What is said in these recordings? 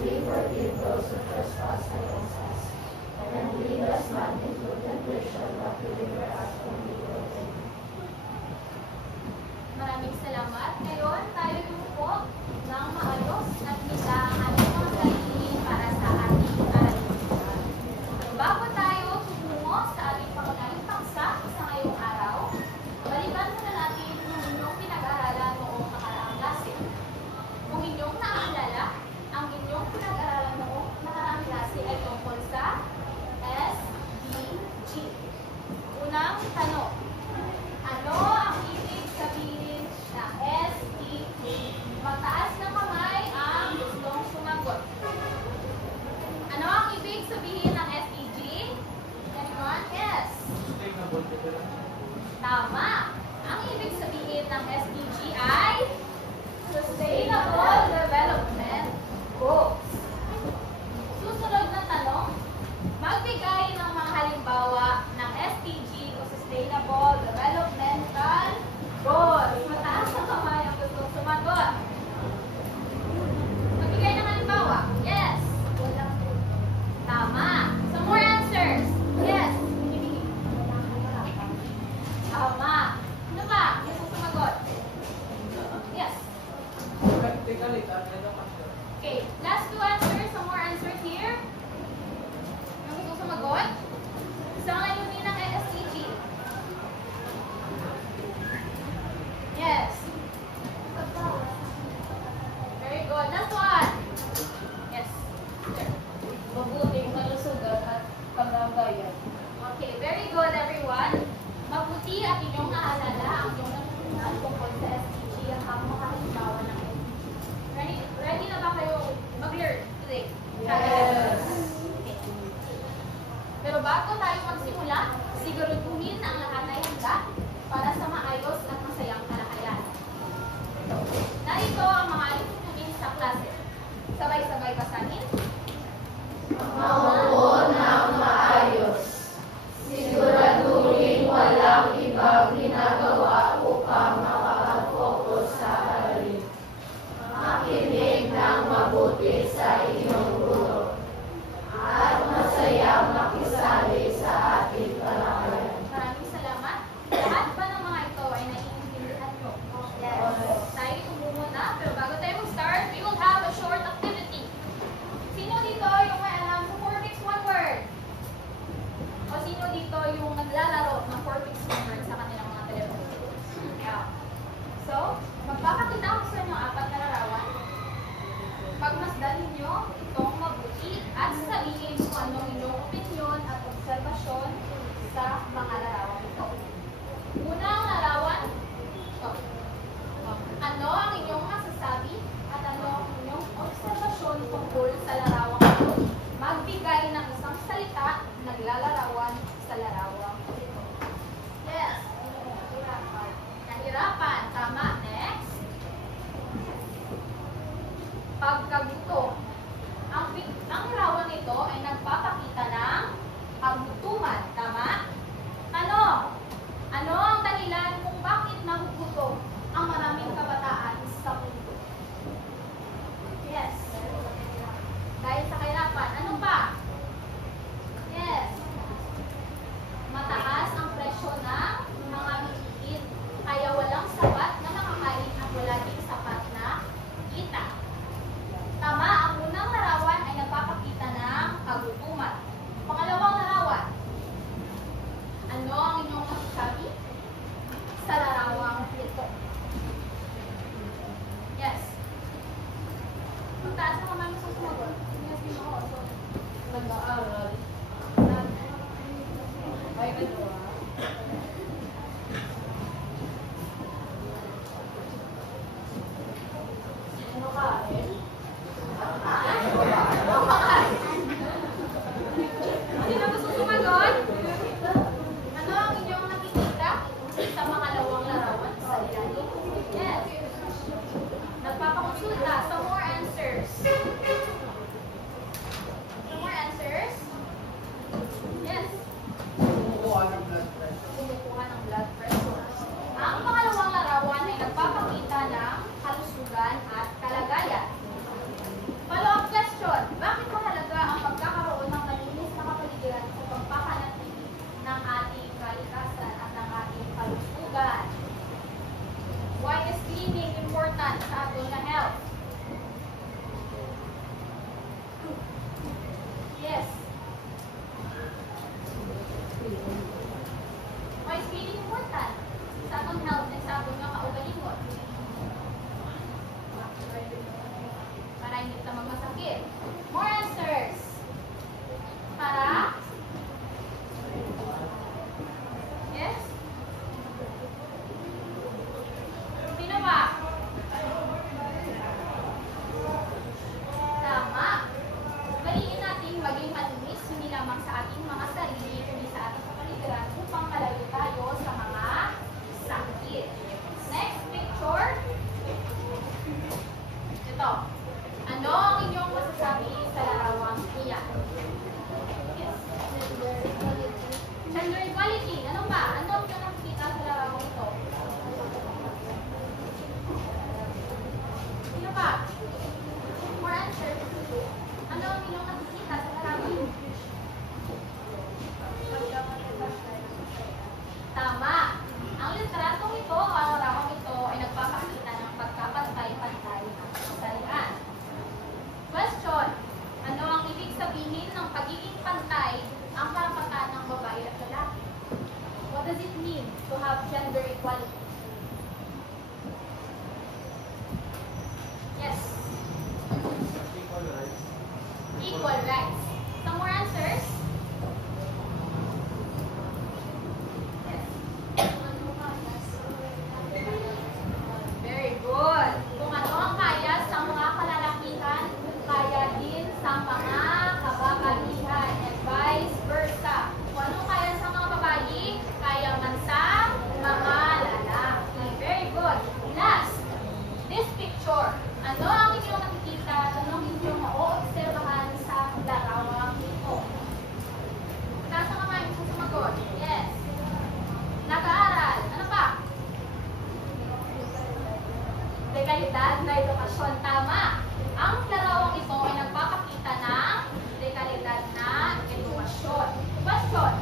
we forgive those who trespass against us. And lead us not into temptation, but deliver us from evil. Maraming salamat. Ngayon, tayo po ng maayos at nila ang ating mga sarili para sa ating aralin. Bago tayo tutungo sa ating pangunahing paksa sa ngayong araw, balikan muna natin yung inyong pinag-aralan noong nakaraang klase. Kung inyong naaalala, ang inyong pinag-aralan noong nakaraang klase ay tungkol sa SDG. Unang tanong, ano ang ibig sabihin ng SDG? Magtaas ng kamay ang gustong sumagot. Ano ang ibig sabihin ng SDG? Anyone? Yes. Tama. Ang ibig sabihin ng SDG ay Sustainable Development Goals. Susunod na tanong, magbigay ng mga halimbawa ng SDG o Sustainable Developmental Goals. Mataas ang kamay ang gustong sumagot. Magbigay ng halimbawa. Yes. Tama. Some more answers. Yes. Tama. Ano ba? Gustong sumagot. Yes. Okay. Last two answers. Some more answers here. Yung gustong sumagot. Sa ngayon ng SDG. Yes. Very good. Last one. Yes. There. Mabuting kalusugan at kalagayan. Okay. Very good, everyone. Mabuti at inyong naalala ang inyong natutunan tungkol sa SDG ang mga halimbawa ng SDG. Ready na ba kayo mag-learn today? Yes. Okay. Pero bago tayo magsimula, siguraduhin na ang lahat ay handa para sa maayos at masayang kalakayan. Narito ang mga alitutunin sa klase. Sabay-sabay basahin. Maupo ng maayos. Siguraduhin walang ibang ginagawa upang makapag-focus sa aralin. Makinig ng mabuti sa inyong guro. At masaya makisali sa ating talakayan. Maraming salamat. Lahat ba ng mga ito ay naiintindihan nyo? Yes. Tayo tumumo na, pero bago tayo mag-start, we will have a short activity. Sino dito yung may alam sa 4 weeks 1 word? O sino dito yung naglalaro ng 4 weeks 1 word sa kanilang mga telepono? Yeah. So, magpapakita ako sa inyo 4 na larawan. Pagmasdan ninyo itong mabuti at sabihin kung anong inyong opinyon at obserbasyon sa mga larawan ito. Unang larawan, ito. Ano ang inyong masasabi at ano ang inyong obserbasyon tungkol sa larawang ito? Magbigay ng isang salita naglalarawan sa larawang ito. Yes. Nahirapan. Tama. Next. Pagkagutom. Ang larawan nito ay nagpapakita ng paggutuman. Tama? Tanong. Ano ang dahilan kung bakit nagugutom ang maraming kabataan sa mundo? Yes. Dahil sa kahirapan. Ano pa? Yes. Mataas ang presyo ng mga bilihin. Kaya walang sapat na makakain at wala din sapat na kita. Tama, ang unang larawan ay nagpapakita ng kagutuman. Pangalawang larawan. Ano ang inyong masasabi sa larawang ito? Yes. Magtaas na kamay mo sa sumagot. Yes, din ako. So, Nag-aaral. Ay, ano Ano kain? Sino gusto sumagot? Ano ang inyong nakikita sa mga lawang larawan sa ilalim? Yes. Nagpapakonsulta. Some more answers. Some more answers? Yes. Kumukuha ng blood pressure. Kumukuha ng blood pressure. Ang pangalawang larawan ay nagpapakita ng kalusugan at kalagayan. Follow-up question. feeding important sa aton nga health? Yes. Why is feeding important sa aton health and sa aton nga kaugalingon? Para hindi ta magmasakit. More answers. Para? Yes? Sino ba? Tama. Galiin natin maging malinis, hindi lamang sa ating mga sarili, kundi sa ating kapaligiran upang malayo tayo sa mga sakit. Next picture. Ito. Ano ang inyong masasabi sa larawang iyan? Yes. Gender equality. Ano ba? Ano ang inyong nakikita sa larawang ito? Sino ba? More answers. Ano ang inyong nakikita sa larawang? Tama. Ang litratong ito, ang larawang ito ay nagpapakita ng pagkapantay-pantay ng kasarian. Question. Ano ang ibig sabihin ng pagiging pantay ang karapatan ng babae at lalaki? What does it mean to have gender equality? Yes. Equal rights. Some more answers? Yes. Very good. Kung ano ang kaya sa mga kalalakihan, kaya din sa mga kababaihan and vice versa. Kung ano kaya sa mga babae, kaya man sa mga lalaki. Very good. Last, this picture. Ano ang inyong nakikita? Ano ang inyong maoobserbahan sa larawang ito? Nasa kamay, gusto sumagot. Yes. Nag-aaral. Ano pa? Dekalidad na edukasyon. Tama. Ang larawang ito ay nagpapakita ng dekalidad na edukasyon. Question.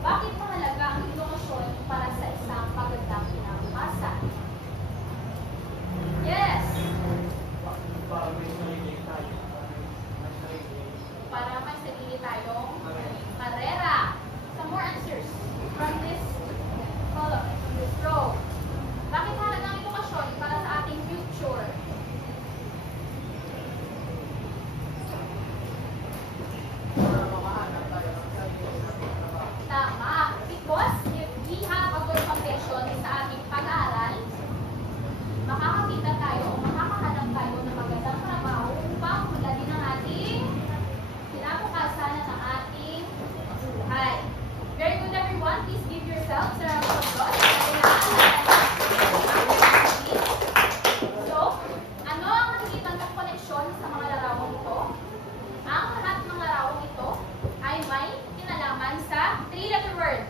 Bakit mahalaga ang edukasyon para sa isang magandang kinabukasan? Yes. Para may sarili tayong karera. Some more answers from this column, from this row. Bakit mahalaga ang edukasyon para sa ating future? Tama. Because if we have a good foundation sa ating pag-aaral, makakakita tayo o makakahanap tayo ng magandang trabaho upang magalin ang ating kinabukasan ng ating buhay. Very good, everyone. Please give yourselves a round of applause. So, ano ang nakikita ng koneksyon sa mga larawang ito? Ang lahat ng larawang ito ay may kinalaman sa three-letter word.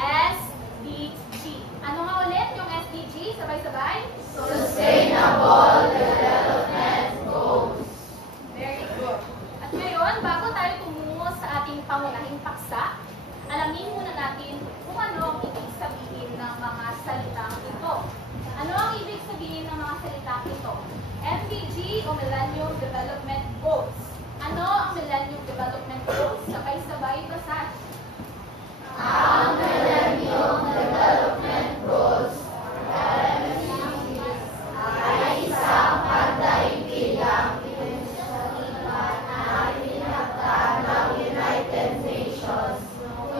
SDG. Ano nga ulit yung SDG? Sabay-sabay? Sustainable Development Goals. Very good. At ngayon, bago tayo tumungo sa ating pangunahing paksa, alamin muna natin kung ano ang ibig sabihin ng mga salitang ito. Ano ang ibig sabihin ng mga salitang ito? MDG o Millennium Development Goals. Ano ang Millennium Development Goals? Sabay-sabay basa. Ang Millennium Development Goals ay isang pagdaigdigang na pinagta ng United Nations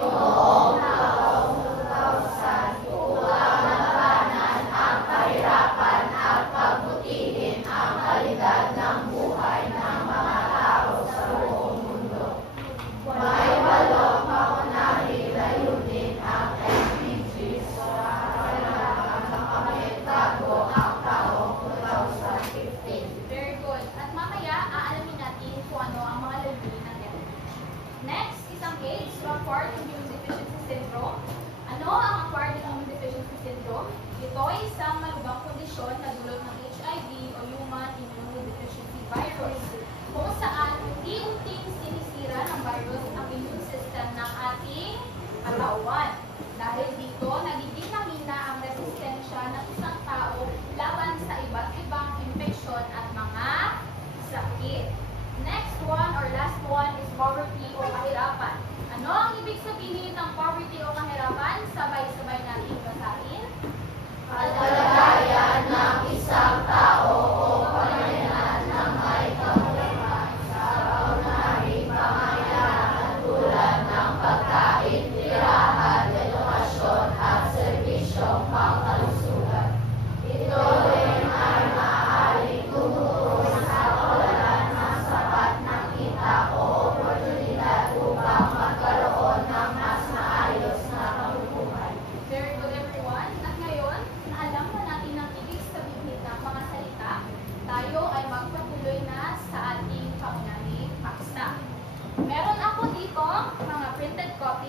noong 2000 upang labanan ang kahirapan at pagbutihin ang kalidad ng buhay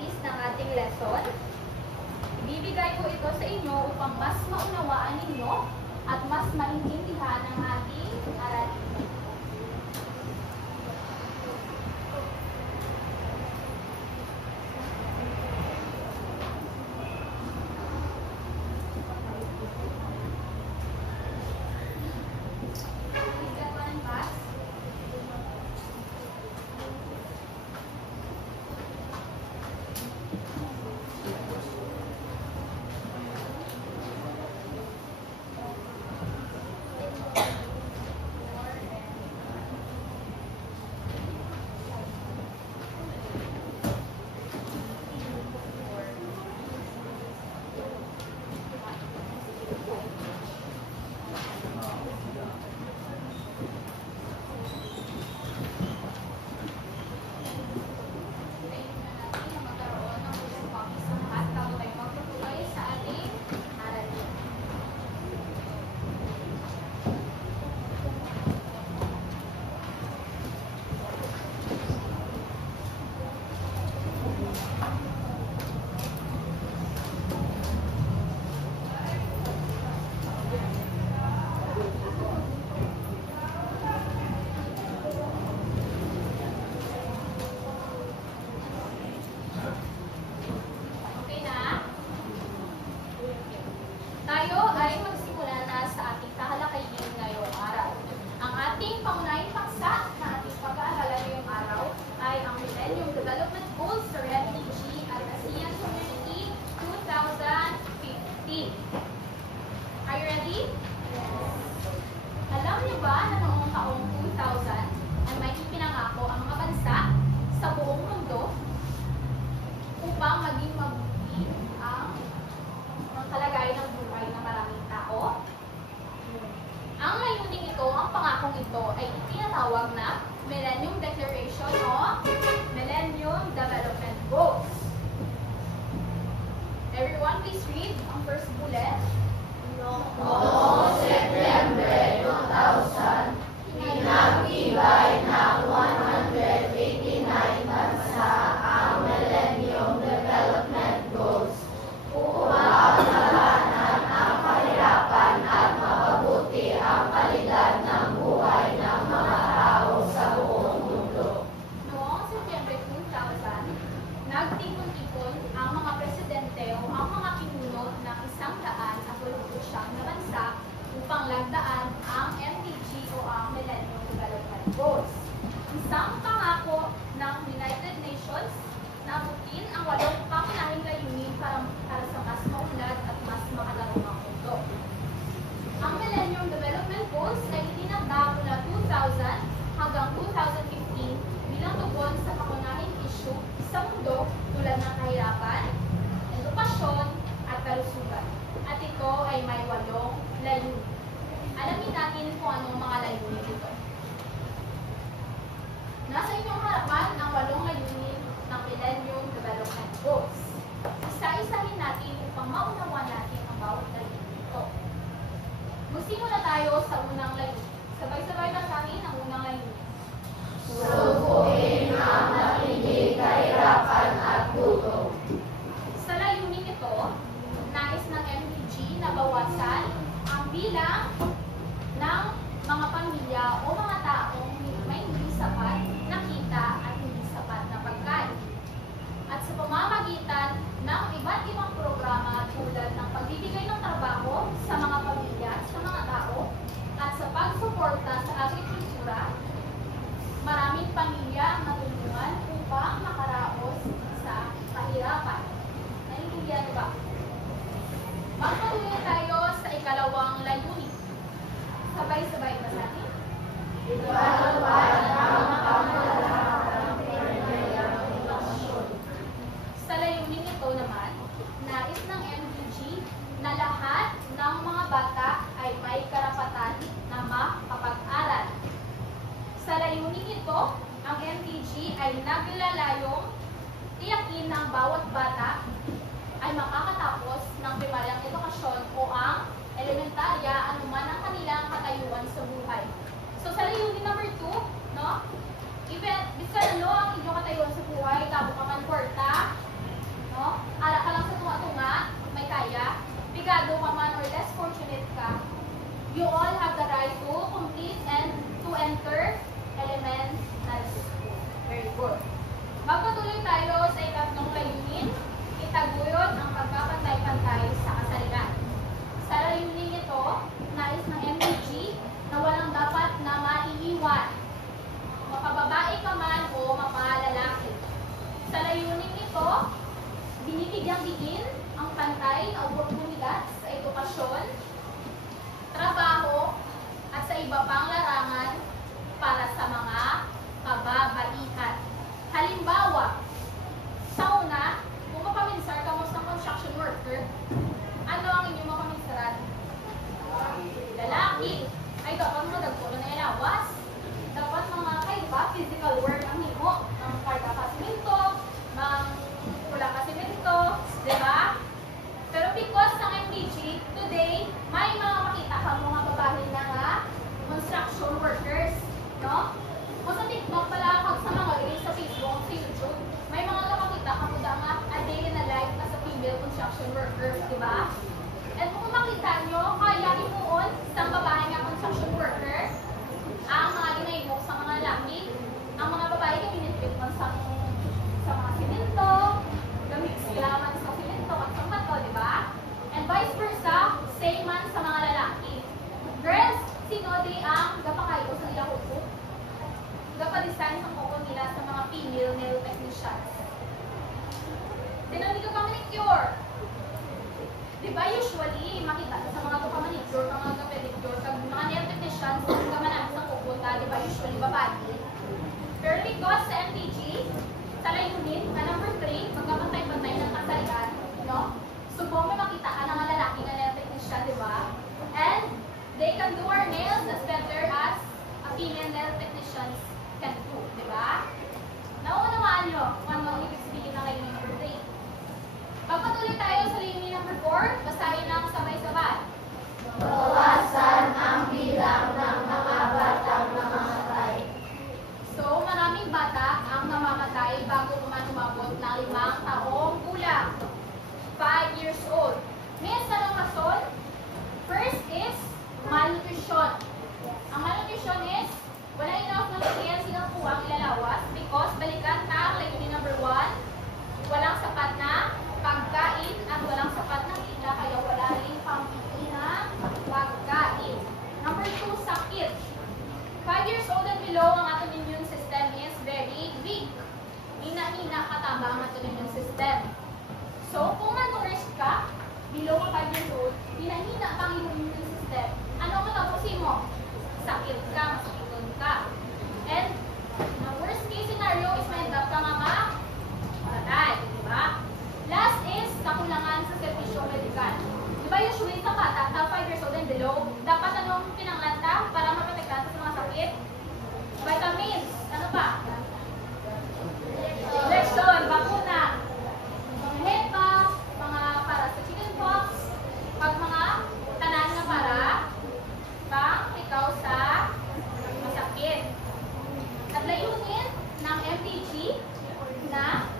series ng ating lesson. Ibibigay ko ito sa inyo upang mas maunawaan ninyo at mas maintindihan ang ating aralin. Ito ay itinatawag na Millennium Declaration o Millennium Development Goals. Everyone, please read ang first bullet. Noong September 2000, pinag-ibay ng 189 bansa ang Millennium Development Goals upang labanan ang kahirapan at mapabuti ang kalidad ng buhay ng mga tao sa buong mundo. Noong September 2000, nagtipon-tipon ang mga presidente o ang mga pinuno ng 189 na bansa upang lagdaan ang MDG o ang Millennium Development Goals. Isang pangako ng United Nations na abutin ang 8 pangunahing layunin para sa mas maunlad at mas makatarungang mundo. Ang Millennium Development Goals ay itinakda mula 2000 hanggang 2015 bilang tugon sa pangunahing issue sa mundo tulad ng kahirapan, edukasyon, at kalusugan. At ito ay may 8 layunin. Alamin natin kung anong mga layunin ito. Nasa inyong harapan ang 8 layunin ng Millennium Development Goals. Isa-isahin natin upang maunawa natin ang bawat layunin ito. Magsimula tayo sa unang layunin. Sabay-sabay na sa akin ang unang layunin. Subuin ang nakinig, kahirapan at gutom. Sa layunin ito, nais ng MDG na bawasan ang bilang ng mga pamilya o mga taong may hindi sapat na kita at hindi sapat na pagkain. At sa pamamagitan ng iba't ibang programa tulad ng pagbibigay ng trabaho sa mga pamilya, sa mga tao, at sa pagsuporta sa agrikultura, maraming pamilya ang natulungan upang makaraos sa kahirapan. Naiintindihan niyo ba? Magpatuloy tayo sa ikalawang layunin. Sabay-sabay ba sa atin? Ikalawaan ang pamalahan ng edukasyon. Sa layunin ito naman, nais ng MDG na lahat ng mga bata ay may karapatan na makapag-aral. Sa layunin ito, ang MDG ay naglalayong tiyakin na ang bawat bata ay makakatapos ng primaryang edukasyon o ang elementarya anuman ang kanilang katayuan sa buhay. So sa layunin number 2, no? Even bisan ano ang inyong katayuan sa buhay, tabo ka man kwarta, all have the right to complete and to enter elementary school. Very good. Magpatuloy tayo sa ikatlong layunin, itaguyod ang pagpapantay-pantay sa kasarian. Sa layunin ito, nais ng MPG na walang dapat na maiiwan, mapababae ka man o mapalalaki. Sa layunin ito, binibigyang diin ang pantay na oportunidad sa edukasyon, trabaho, at sa iba pang larangan para sa mga kababaihan. Halimbawa, sa una, kung mapaminsar ka mo sa construction worker, ano ang inyong mapaminsaran? Lalaki. Ay, dapat mo nagpulo na ilawas. Dapat mga kayo ba, physical work ang himo. Ang karga ka simento, ng pula ka simento, di ba? Pero because ng MPG, today, may mga makita ka mga babae na nga construction workers, no? Kung sa TikTok pala, kag sa mga reels sa Facebook, sa YouTube, may mga makita ka muna nga a day in a life as a female construction worker, di ba? At kung makita nyo, kaya imuon sa babae nga construction worker, ang mga ginaibok sa mga lalaki, ang mga babae ka binitbit mo sa mga simento, gamit sila man sa simento at sa bato, di ba? And vice versa, same man sa mga lalaki. Girls, sino di ang gapakayo sa nila kuko? Gapadesign ang kuko nila sa mga female nail technicians. Sino di ka pa manicure? Di ba usually, makita sa mga kapamanicure, mga kapedicure, mga nail technicians, kamanan sa kukunta, di ba usually babae? Pero because sa MTG, sa layunin, na number 3, magkapantay-pantay ng kasarian, no? Subong may makita ka ng mga lalaki na nail technician, di ba? And they can do our nails as better as a female nail technicians can do, di ba? Nauunawaan nyo kung ano ibig sabihin ng layunin number 3. Pagpatuloy tayo sa layunin number 4, basahin lang sabay-sabay. Bawasan ang bilang ng mga batang namamatay. So, maraming bata ang namamatay bago umabot ng 5 taong gulang. 5 years old. May anong rason? First is malnutrition. Ang malnutrition is wala enough nutrients silang kuwang ilalawas because balikan ang layunin number 1, walang sapat na pagkain at walang sapat na kita kaya wala rin pambili ng pagkain. Number 2, sakit. 5 years old and below, ang ating immune system is very weak. Hina-hina kataba ang ating immune system. So, kung malnourished ka, below 5 years old, hina-hina pa ang immune system, ano matapusin mo? Sakit ka, masakiton ka. And, the worst case scenario is ma-end up ka mamamatay, di ba? Last is kakulangan sa serbisyong medikal. Di ba usually sa bata, 5 years old and below, dapat anong pinanglanta para maprotektahan sa mga sakit? Vitamins. Ano pa? Injection, bakuna. Mga hepa, mga para sa chickenpox, pag mga tanan na para pang ikaw sa masakit. At layunin ng MPG na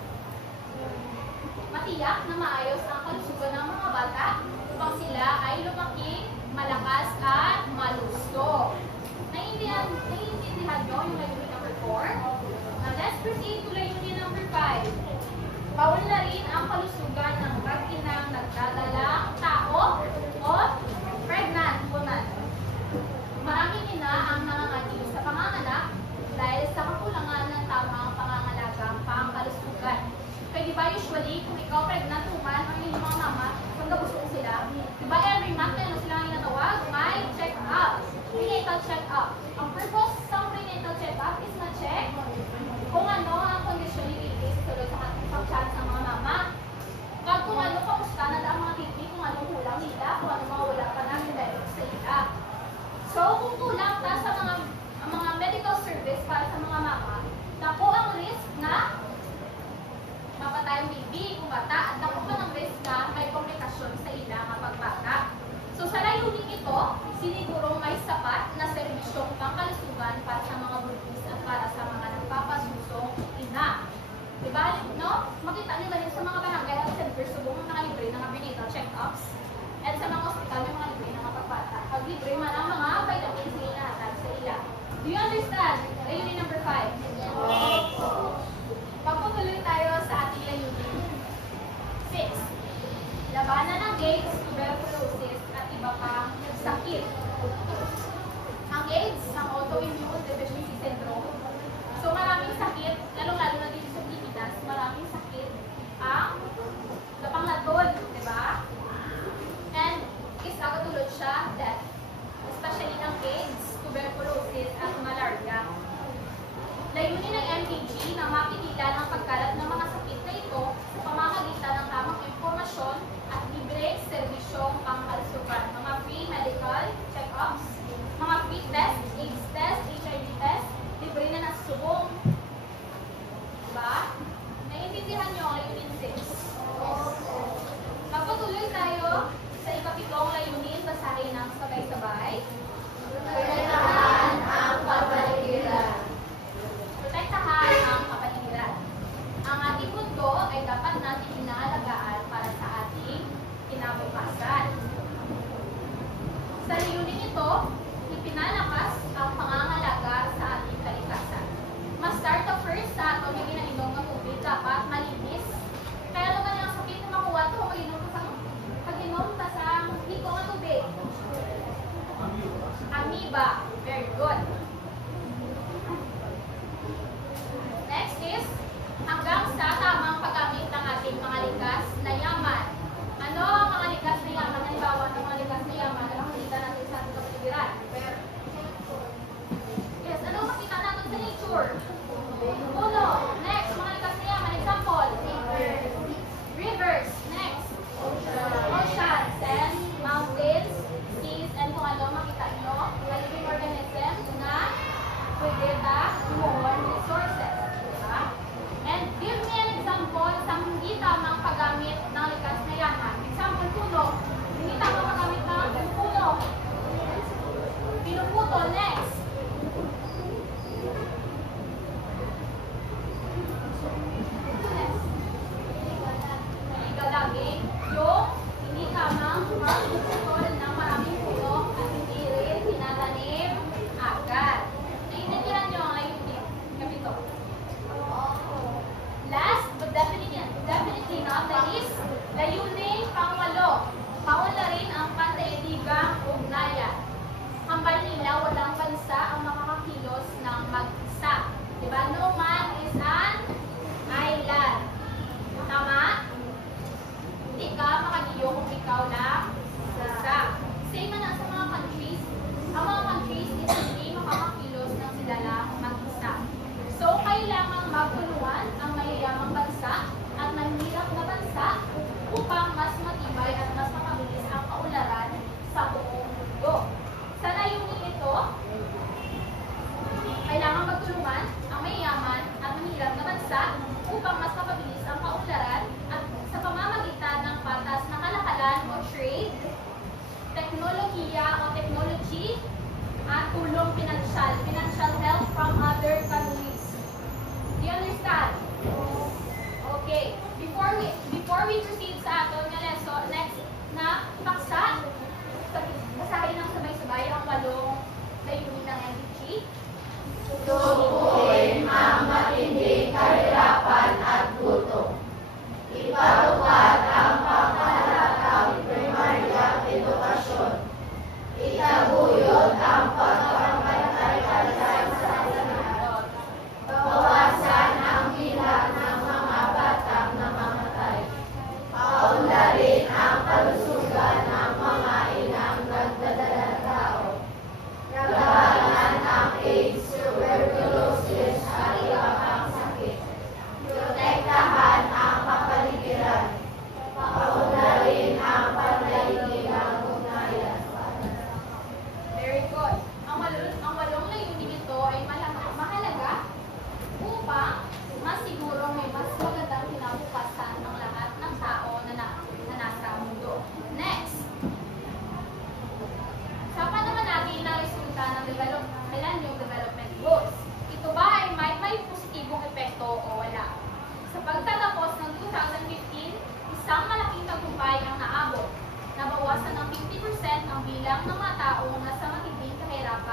matiyak na maayos ang kalusugan ng mga bata upang sila ay lumaking malakas at malusto. Naiintindihan nyo yung layunin number 4? Now let's proceed to layunin number 5. Bawal na rin ang kalusugan ng mag-inang nagdadalang tao o pregnant woman. Maraming ina ang nangangagiw sa panganganak dahil sa kakulangan ng tamang pangangalagang pangkalusugan. Kaya di ba usually, kung ikaw pregnant woman, ang inyong mga mama, kung nabusog sila, di ba every month na sila ang ginatawag, may check-up. Prenatal check-up. Ang purpose sa prenatal check-up is na-check kung ano ang kondisyon ni baby sa pag-chat sa mga mama. Kung ano, kamusta na ang mga baby, kung anong kulang nila, kung ano mga wala pa na develop sa nila. So, kung kulang ta sa mga medical service para sa mga mama, naku ang risk na mapatay ang baby kung bata at naku pa ng risk na may komplikasyon sa ilang pagbata. So, sa layunin ito, sinigurong may sapat na serbisyong pangkalusugan para sa mga buntis at para sa mga nagpapasusong ina. Diba? No? Makita nyo ganyan sa mga barangay at center, subong nakalibre ng prenatal check-ups. At sa mga ospital, may mga libre na mapagpata. Pag libre man ang mga vitamins na inahatag sa ila. Do you understand? Layunin number 5. Pagpatuloy tayo sa ating layunin. 6. Labanan ng AIDS, tuberculosis, at iba pang sakit. Ang AIDS, ang autoimmune deficiency syndrome. So maraming sakit, lalong-lalo na dito sa Pilipinas, maraming sakit ang lapang-latod, di ba? And katulad siya, death. Especially ng AIDS, tuberculosis, at malaria. Layunin ng MPG na mapigilan ang pagkalat ng mga sakit na ito sa pamamagitan ng tamang impormasyon at libre serbisyong pangkalusugan. Mga free medical check-ups, mga free test, AIDS test, HIV test, libre na nasubong. Diba? Naiintindihan nyo ang layunin 6. Magpatuloy tayo sa ikapitong layunin, basahin ng sabay-sabay. Protektahan ang kapaligiran. Protektahan ang kapaligiran. Ang ating mundo ay dapat natin inaalagaan para sa ating kinabukasan. Sa layunin ito, ipinalakas ang pangangalaga sa ating kalikasan. Mas-start the first sa ato may ginainom ng tubig dapat malinis. Kaya naman yung sakit na makuha ito, pag-inom ka sa hiko ng tubig. Amoeba. Very good. Next is, hanggang sa tamang paggamit ng ating mga likas na yaman. Ano ang mga likas na yaman? Halimbawa ng mga likas na yaman na makikita natin sa ating kapaligiran. Yes, ano makita natin sa nature? Puno. Next, mga likas na yaman. Example. Rivers. Next. Oceans and mountains, seas, and kung ano makita nyo, living organism na pwede ba more resources. Diba? And give me an example sa hindi tamang paggamit ng likas na yaman. Example, puno. Hindi tamang paggamit ng puno.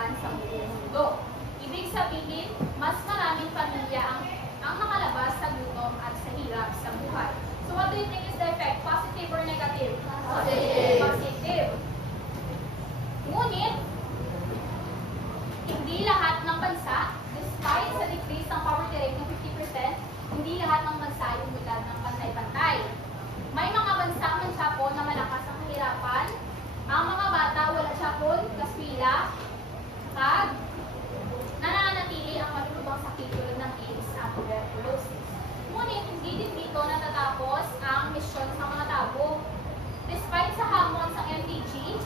kahirapan sa buong mundo. Ibig sabihin, mas maraming pamilya ang nakalabas sa gutom at sa hirap sa buhay. So what do you think is the effect? Positive or negative? Positive. Positive. Ngunit, hindi lahat ng bansa, despite sa decrease ng poverty rate ng 50%, hindi lahat ng bansa ay umulad ng pantay-pantay. May mga bansa man siya po na malakas ang kahirapan. Ang mga bata wala siya po kaswila, kag nananatili ang malulubang sakit tulad ng AIDS at tuberculosis. Ngunit hindi din dito natatapos ang misyon sa mga tao. Despite sa hamon sa MDG,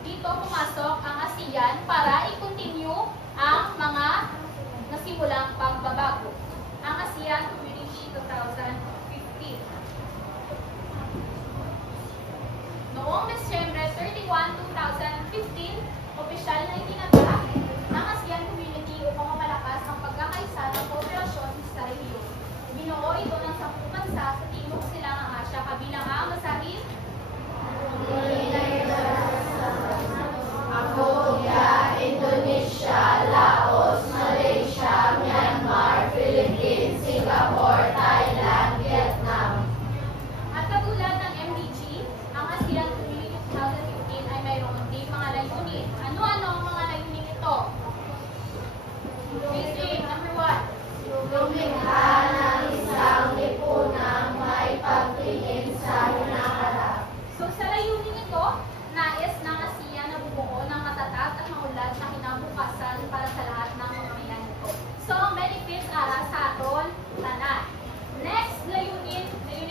dito pumasok ang ASEAN para i-continue ang mga nasimulang pagbabago. Ang ASEAN Community 2015. Noong Desyembre 31, 2015, opisyal na itinatala ng ASEAN Community upang mapalakas ang pagkakaisa ng kooperasyon sa rehiyon. Binuo ito ng 10 bansa sa Timog Silangang Asya kabilang ang masahin Cambodia, Indonesia, Laos, Malaysia, Myanmar, Philippines, Singapore, Thailand, Vietnam. at katulad ng MDG, ang ASEAN Community 2015 ay mayroon din mga layunin. Ano-ano ang mga layunin ito? Basic, number 1. Lumikha ng isang lipunang may pagtingin sa hinaharap. So sa layunin ito, nais ng ASEAN na bumuo ng matatag at maulad na kinabukasan para sa lahat ng mamamayan nito. So ang benefits para sa aton tanan. Next, layunin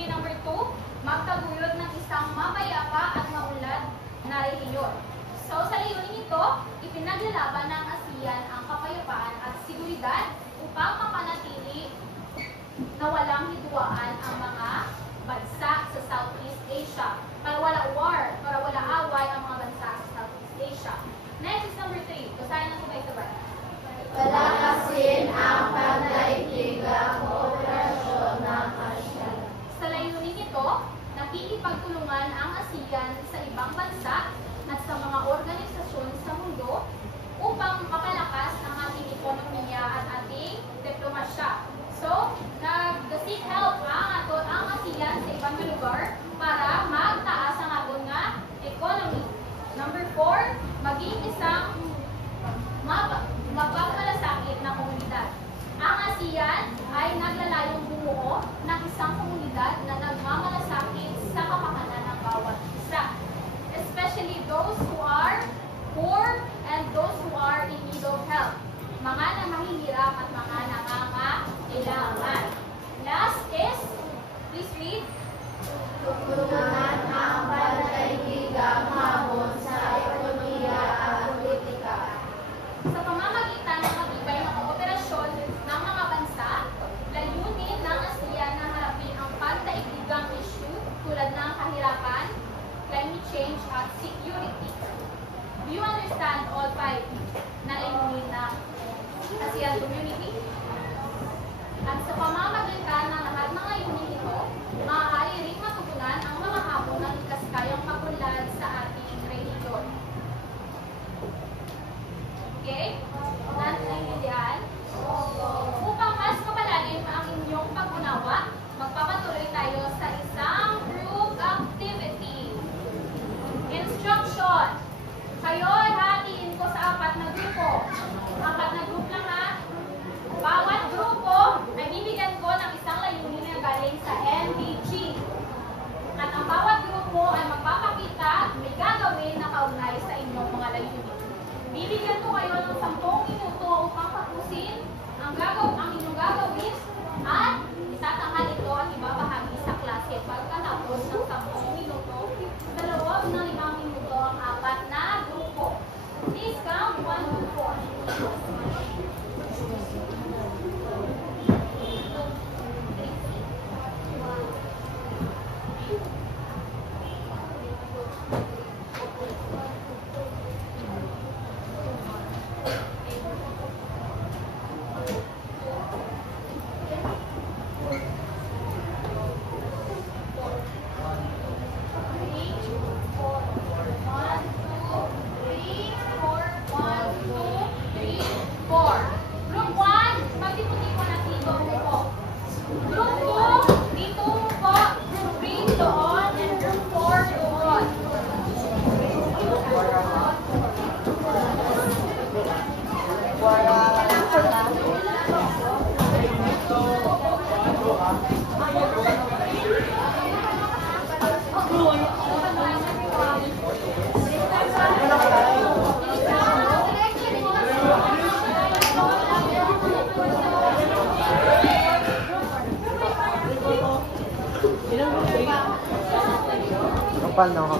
number 2, magtaguyod ng isang mapayapa at maulad na rehiyon. So sa layunin ito, ipinaglalaban ng ASEAN ang kapayapaan at seguridad upang mapanatili na walang hidwaan ang mga bansa sa Southeast Asia. Para wala war, para wala away ang mga bansa sa Southeast Asia. Next is number 3. Basahin na sabay-sabay. Palakasin ang pagdaigdigang kooperasyon ng ASEAN. Sa layunin ito, nakikipagtulungan ang ASEAN sa ibang bansa at sa mga organisasyon sa mundo upang mapalakas ang ating ekonomiya at ating diplomasya. So, nag-seek help ang ASEAN sa ibang lugar para magtaas ang aton nga economy. Number 4, maging isang mapagmalasakit na komunidad. Ang ASEAN ay naglalayong bumuo ng isang komunidad na nagmamalasakit sa kapakanan ng bawat isa. Especially those who are poor and those who are in need of help. Mga na mahihirap at mga nangangailangan. Last is, please read. Tutunan ang pagdaigdigang hamon sa ekonomiya at politika. Sa pamamagitan ng matibay na kooperasyon ng mga bansa, layunin ng ASEAN na harapin ang pagdaigdigang issue tulad ng kahirapan, climate change, at security. Do you understand all 5 na layunin ng ASEAN Community? At sa pamamagitan ng lahat ng layunin ito, maaari rin matutunan ang mga hamon na ikaskayang pag-unlad sa ating rehiyon. Okay? Naiintindihan? Upang mas mapalalim ang inyong pag-unawa, magpapatuloy tayo sa isang group activity. Instruction. Kayo ay hatiin ko sa 4 na grupo. 4 na group lang ha. Bawat grupo ay bibigyan ko ng isang layunin na galing sa MDG. At ang bawat grupo ay magpapakita at may gagawin na kaugnay sa inyong mga layunin. Bibigyan ko kayo ng 10 minuto upang tapusin ang inyong gagawin at itatanghal ito at ibabahagi sa klase pagkatapos ng 10 minuto. Sa loob ng 5 minuto ang 4 na grupo. Please count 1 to 4. Three, four. 1, 2, 3, 4. Kapal na kapal.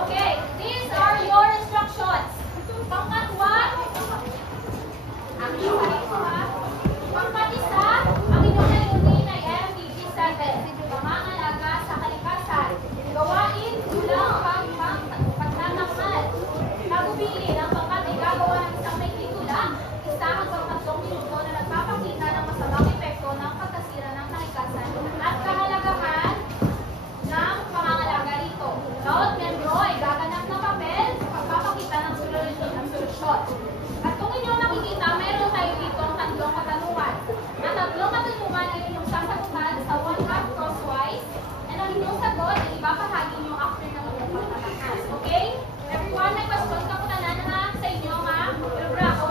Okay, these are your instructions. Pangkatwa, pangkatisa, ang inyong layunin ay MDG 7, pangangalaga sa kalikasan. Gawain kulang pagtatanghal. Nagubili ang pangkat ay gagawa ng isang may titula, isa hanggang 3 minuto na nagpapakita ng masamang epekto ng pagkasira ng kalikasan at kahalagahan ng pangangalaga rito. Bawat membro ay gaganap ng papel sa pagpapakita ng solusyon. At kung inyong makikita, meron tayo dito ang 3 katanungan. Ang 3 katanungan ay inyong sasagutan sa 1/2 crosswise, and ang inyong sagot ay ibabahagi nyo after ng inyong pagtatanghal. Okay? Everyone, may question ka muna na sa inyo, ha? Bravo.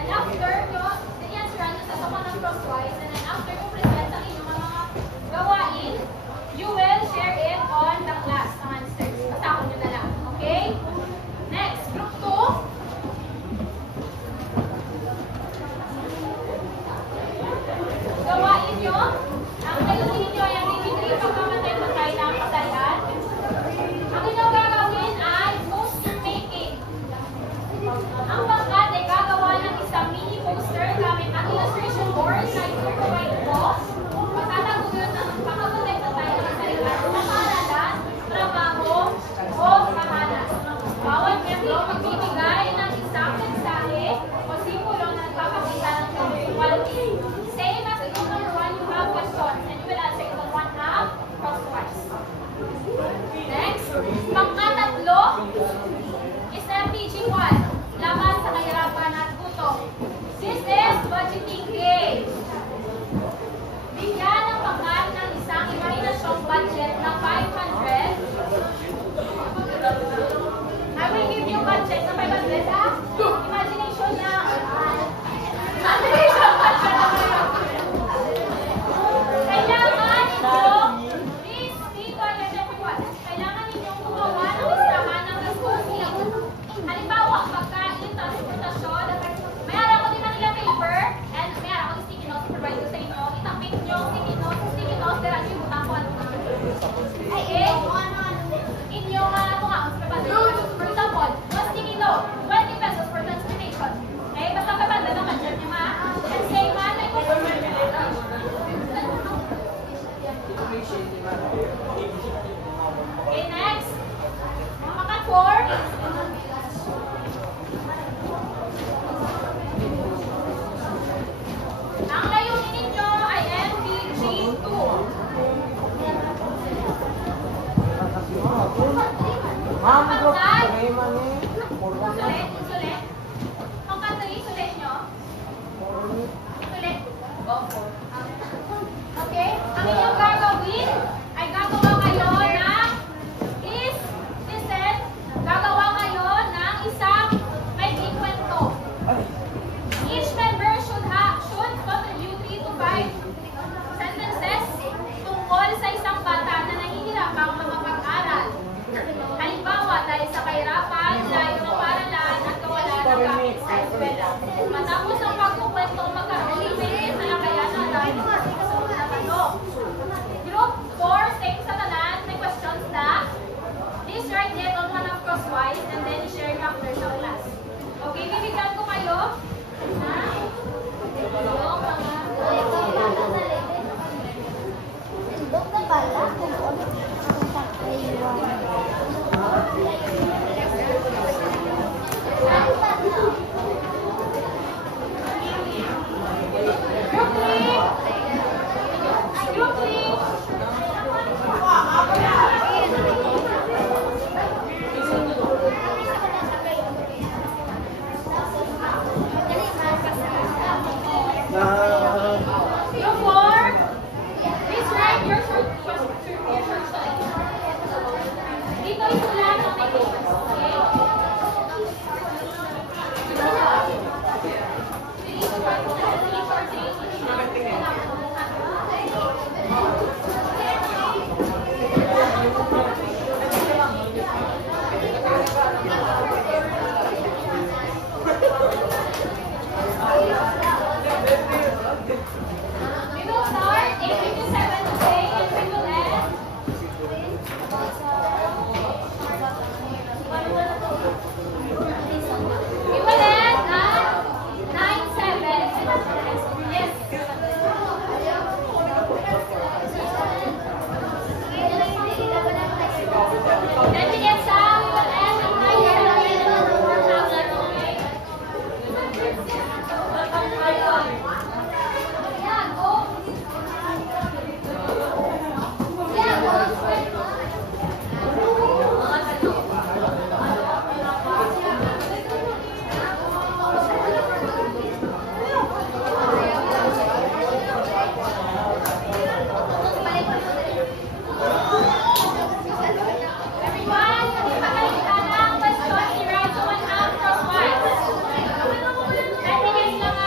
And after nyo, the answer nyo sa 1 crosswise, and then after nyo present ang inyong mga gawain, you will share it on the class ng answers. Pasakot nyo na lang. Okay? Next, group 2. Gawain nyo. Ang layunin ninyo ay ang activity pagkamatay mo tayo ng kasalanan. Ang inyong gagawin ay poster making. Ang pangkat ay gagawa ng isang mini poster gamit ang illustration board na i-provide ko. Magtatago yun ng pagkamatay mo tayo ng kasalanan sa paaralan, trabaho, o kahanas. Bawat membro magbibigay ng isang mensahe o simbolo na nagpapakita ng spirituality. Same as in group number 1, you have questions and you will answer it on 1/2 crosswise. Next, pangkatatlo is MPG 1, laban sa kahirapan at gutom. This is budgeting game. Bigyan ng pangkat ng isang imaginasyong budget na 500. I will give you budget na 500, ha? Imagination na. Imagination budget na 500. Kailangan ninyo, please, dito, everyone, kailangan ninyong gumawa ng listahan ng gastusin. Halimbawa, pagkain, transportasyon, may araw ko din Manila paper, and may araw ko din sticky notes, provide ko sa inyo. Itapit nyo, sticky notes, dira nyo yung butang ko ano. Ay, inyong for example, one sticky note, 20 pesos for transportation. Eh, basta kabanda ng budget nyo, ha? And say, man, may okay, next. Mga 4. Ang layunin ninyo ay MPG 2. Ma'am, bro, Pangkat, kay mani. sulit. Pangkat 3, sulit nyo. Sulit. Okay, ang inyong gagawin ay gagawa kayo ng gagawa kayo ng isang may kwento. Each member should contribute 3 to 5 sentences tungkol sa isang bata na nahihirapang makapag-aral. Halimbawa, dahil sa kahirapan, layo ng paaralan at kawalan ng gamit sa eskwela. Matapos ang pagkukwento, magkaroon ng na kaya na dahil sa mga tanong. Group 4 Then we get some, we will end with my tablet, okay? Yeah, go. Yeah, everyone, pagkakita lang, question, i-write to 1/2 crosswise. Then we get lang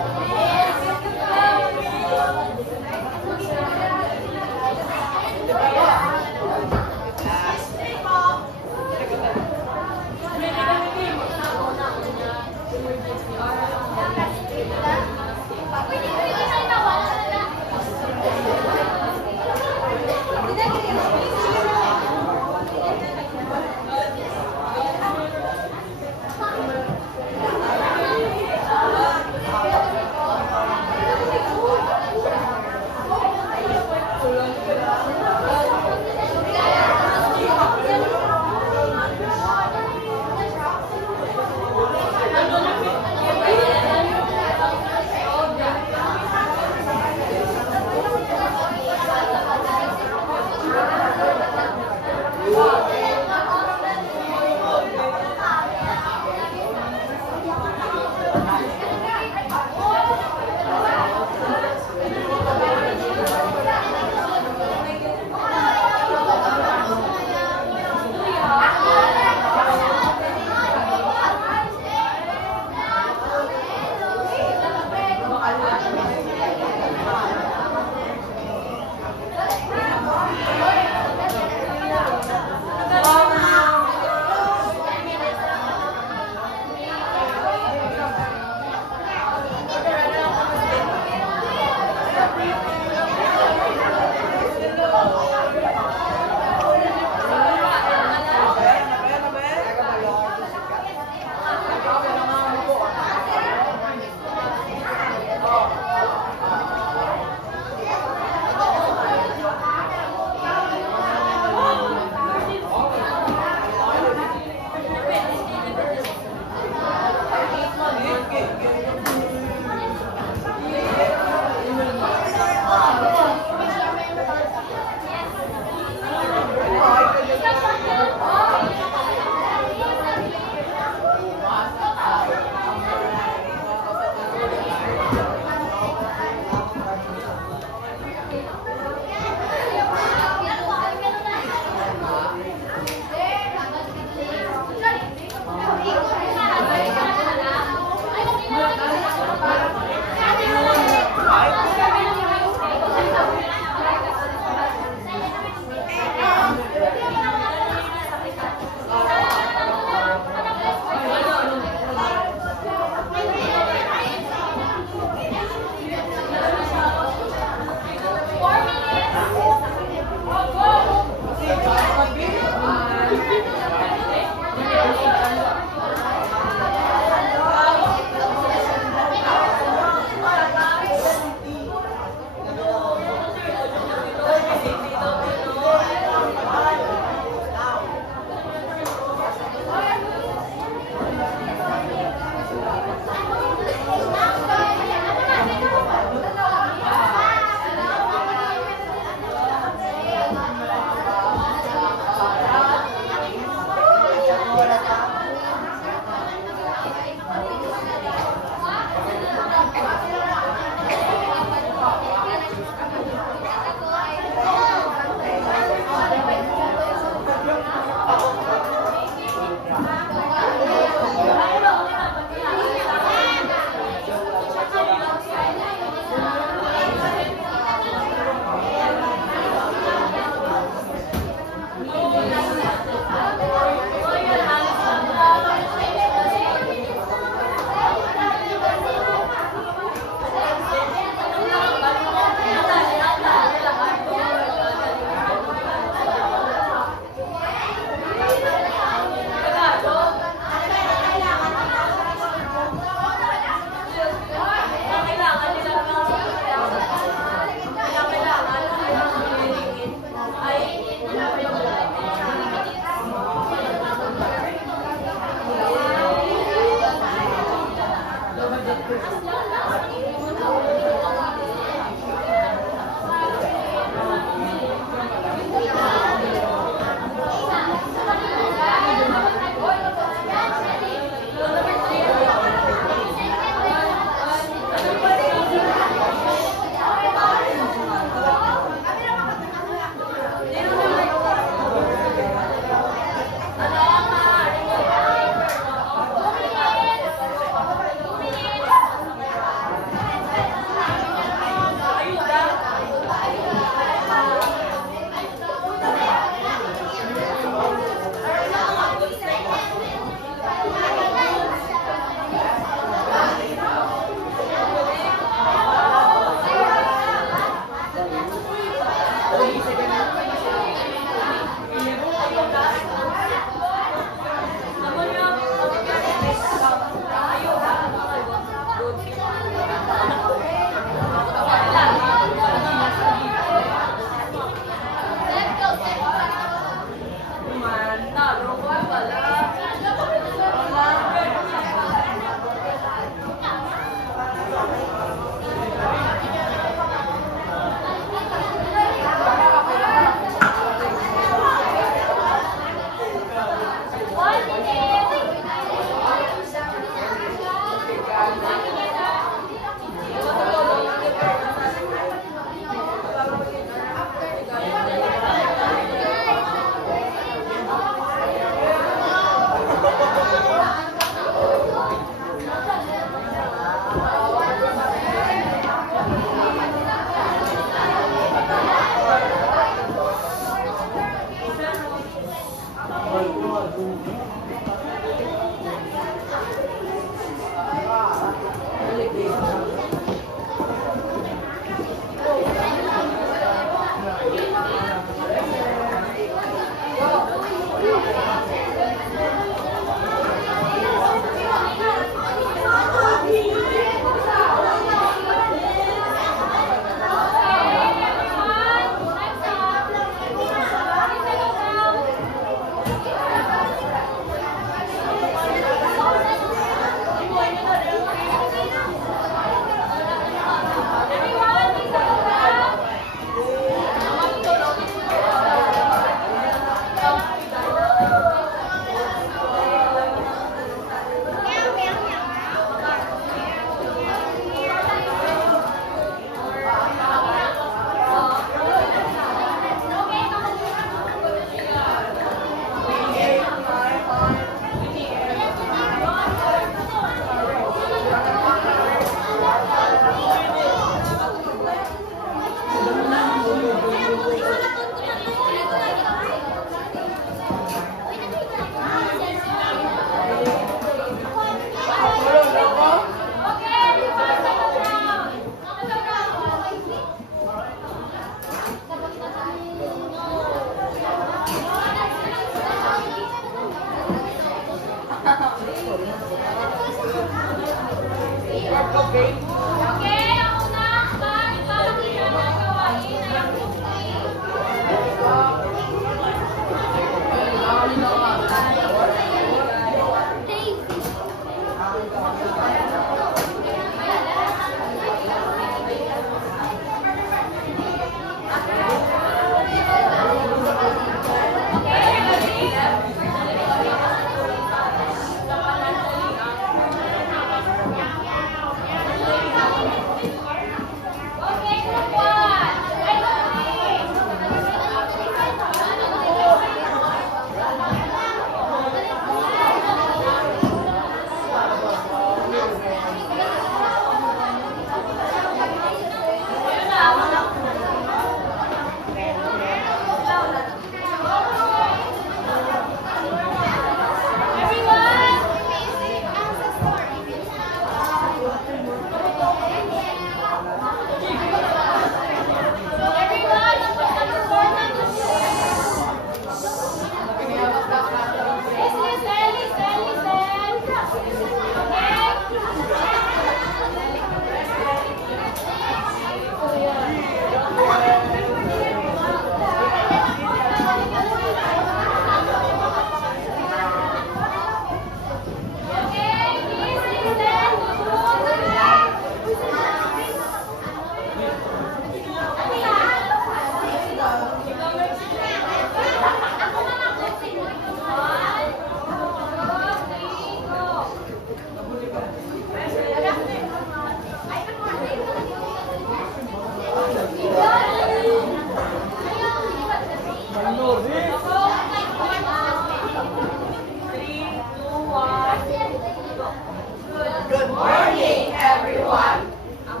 Good morning, everyone. Ang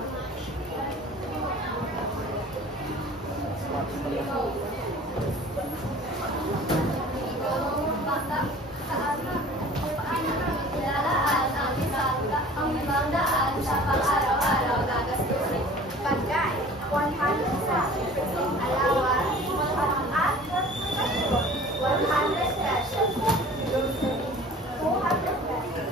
500 sa pang-araw-araw gagastusin. Pagkain, 100 sa allowance, at 100 pesos. 200 pesos.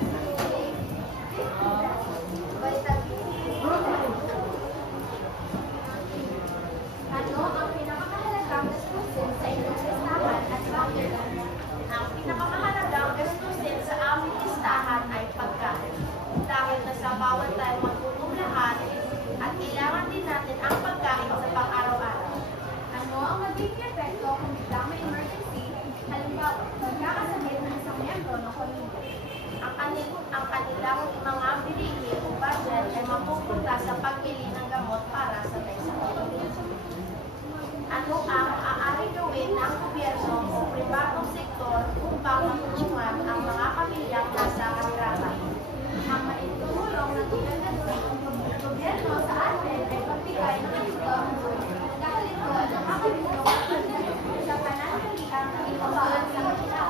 Ano ang pinakamahalagang gastusin sa inyong listahan at bakit? Ang pinakamahalagang gastusin sa aming listahan ay pagkain. Dahil nasa bawat tayo magtutong lahat at kailangan din natin ang pagkain sa pang-araw-araw. Ano ang magiging epekto kung biglang may emergency? Halimbawa, magkakasakit ng isang miyembro ng pamilya. Ang kanilang mga bilihin o budget ay mapupunta sa pagbili ng gamot para sa may sakit. Ano ang maaari gawin ng gobyerno o pribadong sektor upang matulungan ang mga pamilyang nasa kahirapan? Ang maitutulong ng gobyerno sa atin ay pagbigay ng ito dahil ito ang aking sa pananaliang ibabaan sa kanila.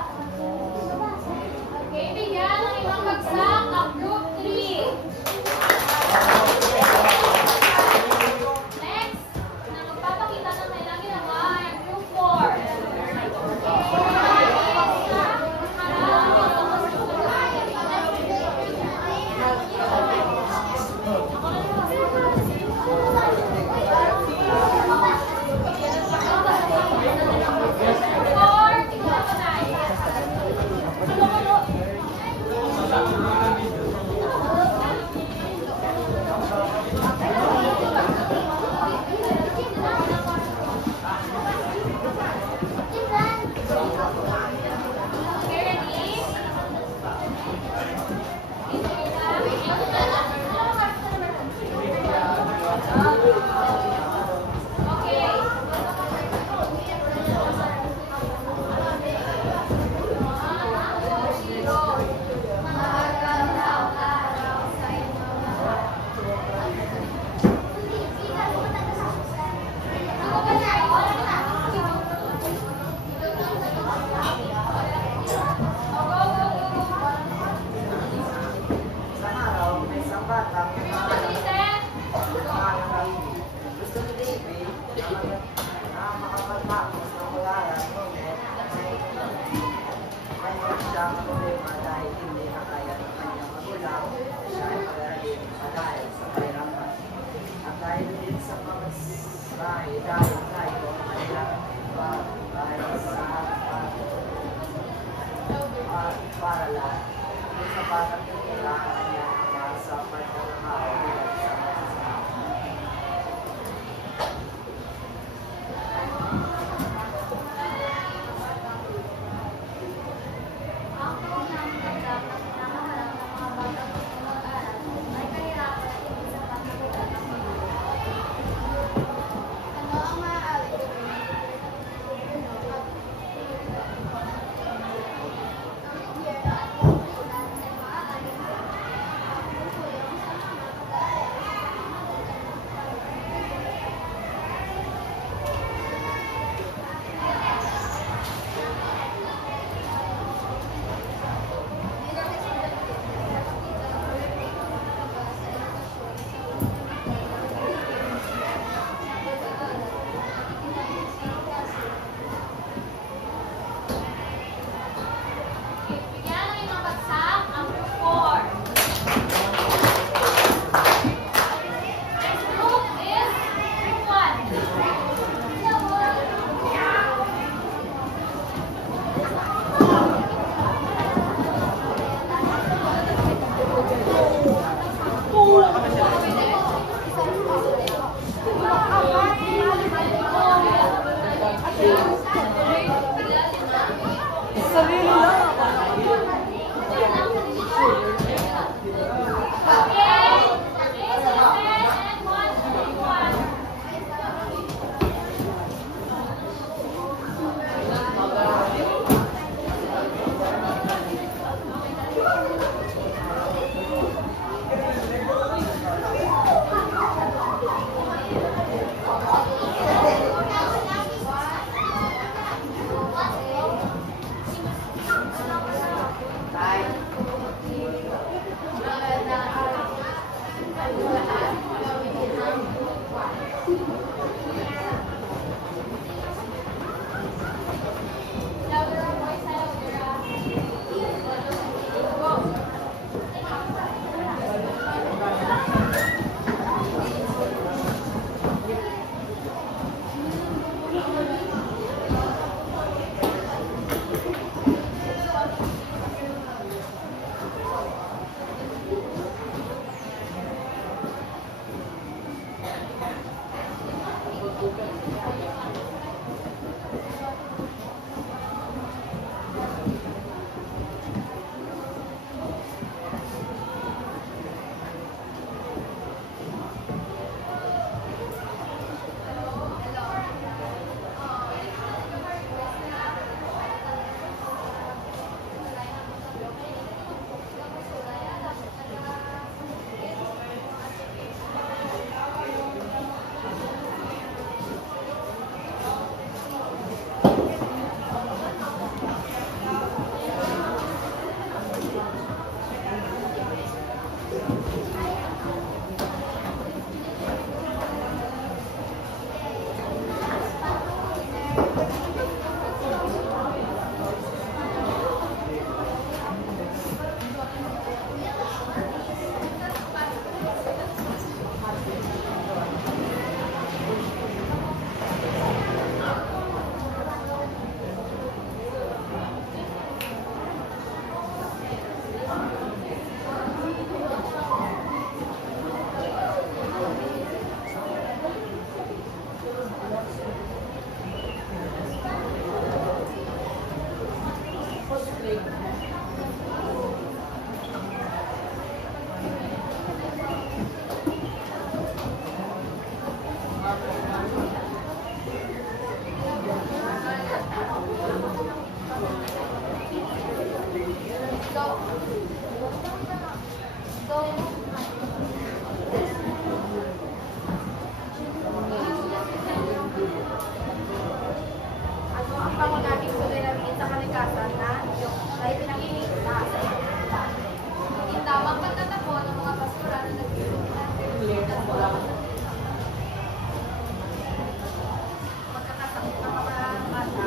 siyang problema dahil hindi na kaya ng kanyang magulang, siya ay mag-aralin dahil sa kahirapan. At dahil din sa pamasahe, dahil tayo kailangan dahil sa paralan, kung sa batang kailangan niya sa pagkakao bilang sa Ang kaunang dagdag na kinakaharap ng mga batang mag-aaral ay kahirapan at hindi sapat na buwan ng Ano ang maaaring gawin ng gobyerno at ang gobyerno at pamumulan ay maaaring tumulong sa mga mag-aaral Bigyan ng inyong bagsak ang group 4. Next group is group 1. Ano ang pangunahing suliranin sa kalikasan na ay pinangingita sa iyong Hindi tamang pagtatapon ng mga basura na magkakasakit ng mga bata.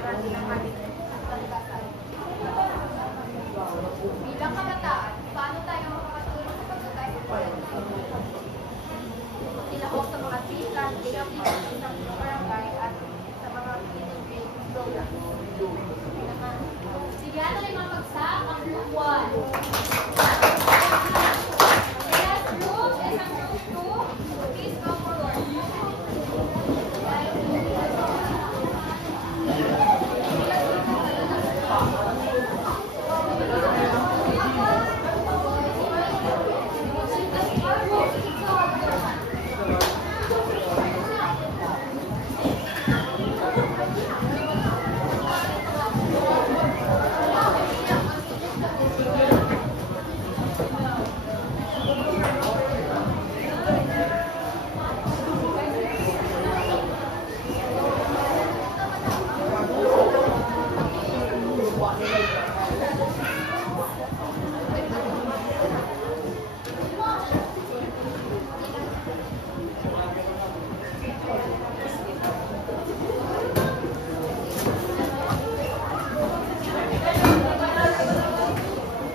natin ang maliit at kalikasan. Bilang kabataan, paano tayo makakatulong sa pagkakasal? Tinahok sa mga sikat, activities ng barangay at sa mga pinag-grade program. Sige, ano yung mga pagsak? Ang group 1. Yes, group is ang group 2. Please come forward.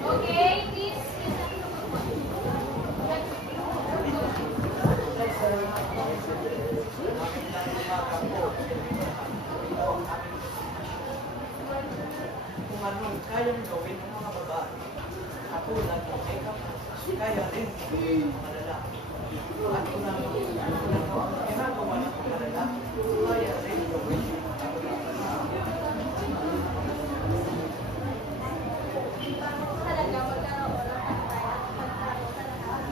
Okay, please. Kung anong kayang gawin ng mga babae, ako lang ang kaya rin gawin ng mga lalaki. At kung ang ginagawa ng mga lalaki, kaya rin gawin ng mga babae. Talaga magkaroon ng pantay at pagtalo sa lahat.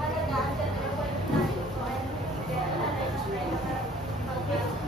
Talaga, ang ganda ng kwento natin ko ay kaya natin na tayo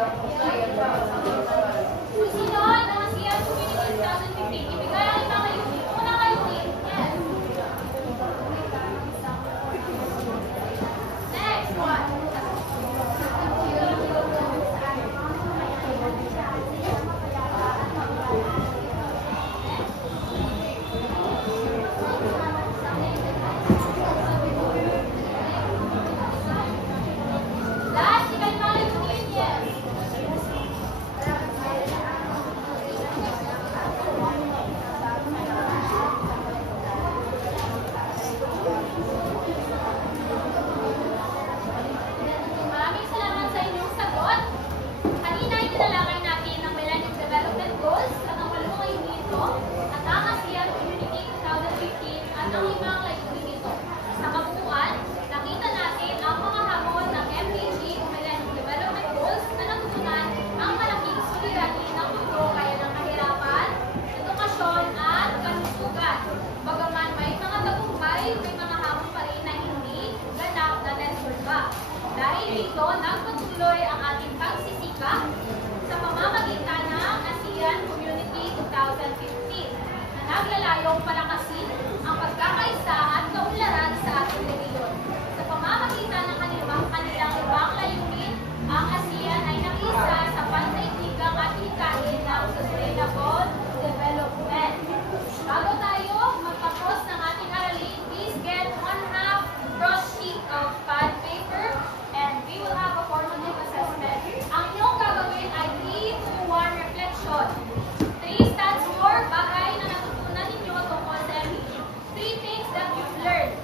Sino ang ASEAN Community 2015? Ibigay ang ibang unit. Una kayo unit. Yes. Next one. Last, ibang mga unit. Yes. Maraming salamat sa inyong sagot. Kanina itinalakay natin ang Millennium Development Goals at ang 8 ay nito at ang ASEAN Community 2015 at ang 5 layunin nito. Sa kabuuan, nakita natin ang mga hamon ng MDG o Millennium Development Goals na natutunan ang malaking suliranin ng mundo kaya ng kahirapan, edukasyon at kalusugan. Bagaman may mga tagumpay, may mga hamon pa rin na hindi ganap na naresolba. Dahil dito, nagpatuloy ang ating pagsisikap sa pamamagitan ng ASEAN Community 2015 na naglalayong palakasin ang pagkakaisa at kaunlaran sa ating rehiyon. Sa pamamagitan ng kanilang ibang layunin, ang ASEAN ay nakiisa sa pandaigdigang at hikain ng sustainable development. Bago tayo magtapos ng ating aralin, please get 1/2 cross sheet of pad paper and we will have a formative assessment. Ang inyong gagawin ay 3-2-1 reflection. 3 stands for bagay na natutunan ninyo tungkol sa MDG. 3 things that you've learned.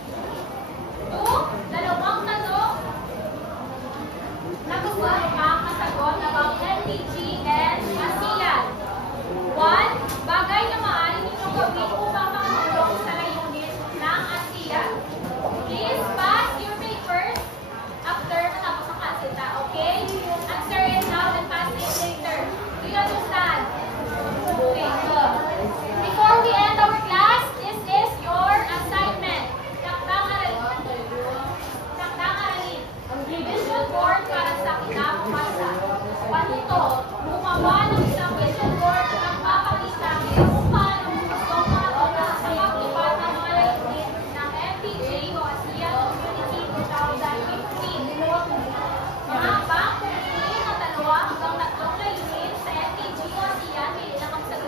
2, dalawang tanong na gusto nyo pang masagot about MDG and ASEAN. 1, bagay na maaari ninyong gawin upang makatulong sa layunin ng ASEAN. Please pass your papers after matapos ang kasita, okay? Answer it now and pass it later. Do you understand? Okay, good. Before we end our class, this is your assignment. Takdang aralin. Takdang aralin. Vision board para sa kinabukasan. Panuto, gumawa ng isang vision board na magpapakita kung paano mo gustong makatulong sa paglipat ng mga layunin ng MDG o ASEAN Community 2015. Mga bang pumili na 2 hanggang 3 layunin sa MDG o ASEAN, pili lang ang sa 2.